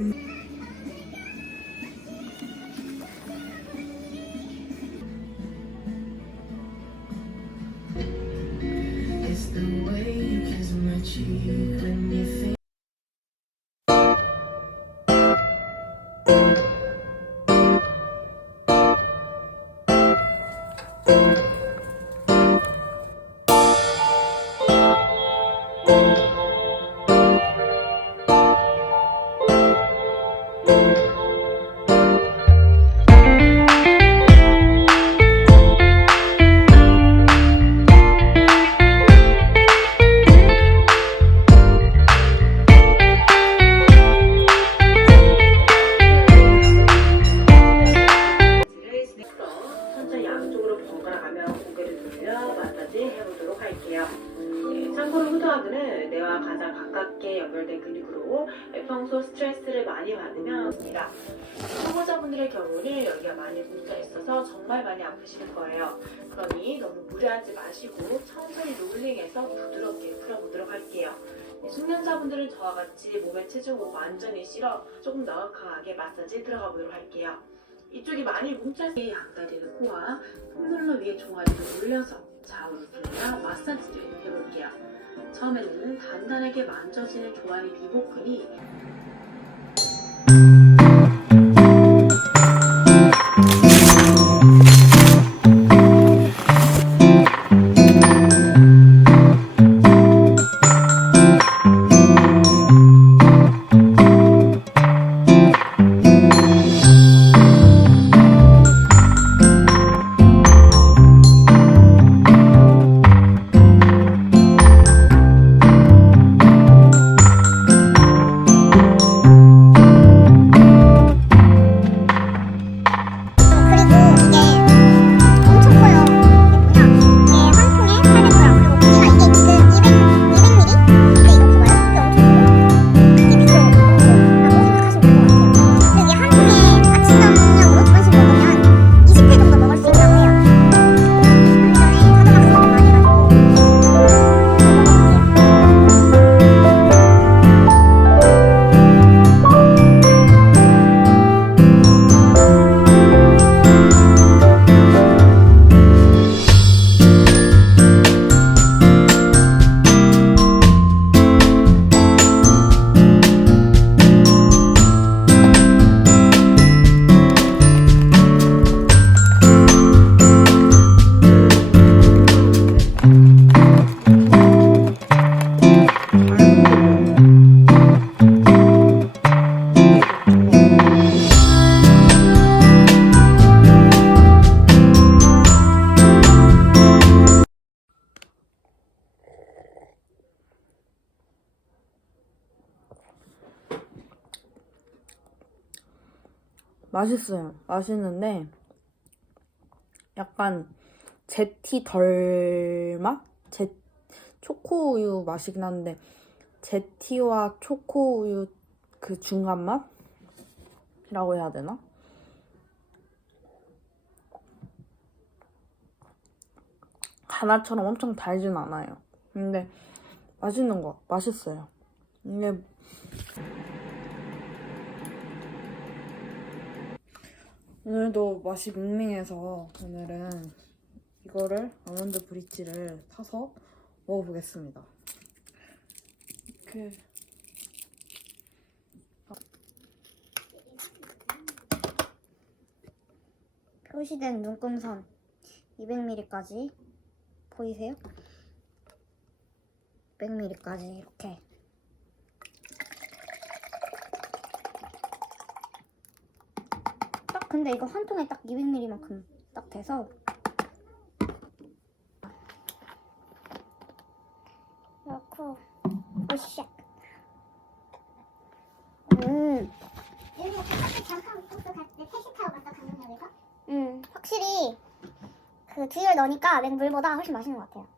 Mm-hmm. 합니다. 초보자분들의 경우는 여기가 많이 뭉쳐 있어서 정말 많이 아프실 거예요. 그러니 너무 무리하지 마시고 천천히 롤링해서 부드럽게 풀어보도록 할게요. 네, 숙련자분들은 저와 같이 몸의 체중을 완전히 실어 조금 더 강하게 마사지 들어가 보도록 할게요. 이쪽이 많이 뭉쳐서 양다리를 코와 폼롤러 위에 종아리를 올려서 좌우로 돌려 마사지를 해볼게요. 처음에는 단단하게 만져지는 종아리 비복근이 맛있어요. 맛있는데 약간 제티 덜 맛? 제 초코 우유 맛이긴 한데 제티와 초코 우유 그 중간 맛 이라고 해야 되나? 가나처럼 엄청 달진 않아요. 근데 맛있는 거 맛있어요. 이게 오늘도 맛이 밍밍해서 오늘은 이거를 아몬드 브릿지를 타서 먹어보겠습니다. 이렇게 표시된 눈금선 200ml까지 보이세요? 100ml까지 이렇게 딱 근데 이거 한 통에 딱 200ml만큼 딱 돼서. 넣고 오샥 음. 갔다 강릉역에서? 음, 확실히 그 두유를 넣으니까 맥물보다 훨씬 맛있는 것 같아요.